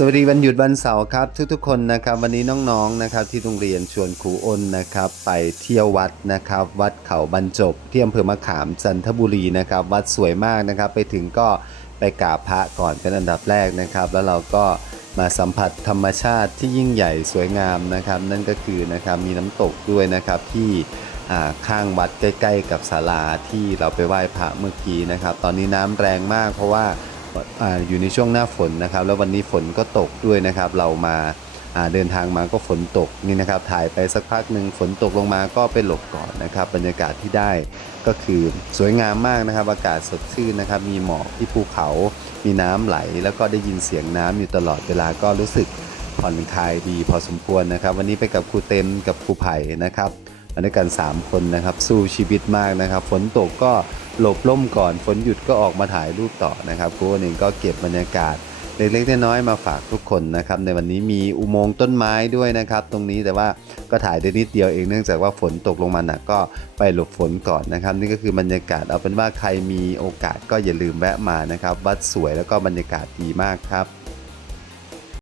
สวัสดีวันหยุดวันเสาร์ครับ ทุกๆคนนะครับ วันนี้น้องๆนะครับที่โรงเรียนชวนครูอ้นนะครับ ไปเที่ยววัดนะครับ วัดเขาบรรจบที่อำเภอมะขามจันทบุรีนะครับ วัดสวยมากนะครับ ไปถึงก็ไปกราบพระก่อนเป็นอันดับแรกนะครับ แล้วเราก็มาสัมผัสธรรมชาติที่ยิ่งใหญ่สวยงามนะครับ นั่นก็คือนะครับมีน้ำตกด้วยนะครับที่อ่าข้างวัดใกล้ ๆ กับศาลาที่เราไปไหว้พระเมื่อกี้นะครับ ตอนนี้น้ำแรงมากเพราะว่า ออยู่ในช่วงหน้าฝนนะครับ แล้ววันนี้ฝนก็ตกด้วยนะครับ เรามาเดินทางมาก็ฝนตกนี่นะครับ ถ่ายไปสักพักหนึ่งฝนตกลงมาก็ไปหลบก่อนนะครับ บรรยากาศที่ได้ก็คือสวยงามมากนะครับ อากาศสดชื่นนะครับ มีหมอกที่ภูเขา มีน้ำไหล แล้วก็ได้ยินเสียงน้ำอยู่ตลอดเวลาก็รู้สึกผ่อนคลายดีพอสมควรนะครับ วันนี้ไปกับครูเต็นกับครูไผ่นะครับมาด้วยกัน 3 คนนะครับ สู้ชีวิตมากนะครับ ฝนตกก็ หลบล่มก่อนฝนหยุดก็ออกมาถ่ายรูปต่อนะครับครูเองก็เก็บบรรยากาศเล็กๆน้อยๆมาฝากทุกคนนะครับในวันนี้มีอุโมงค์ต้นไม้ด้วยนะครับ ตรงนี้แต่ว่าก็ถ่ายได้นิดเดียวเองเนื่องจากว่าฝนตกลงมาหนักก็ไปหลบฝนก่อนนะครับ นี่ก็คือบรรยากาศเอาเป็นว่าใครมีโอกาสก็อย่าลืมแวะมานะครับ วัดสวยแล้วก็บรรยากาศดีมากครับ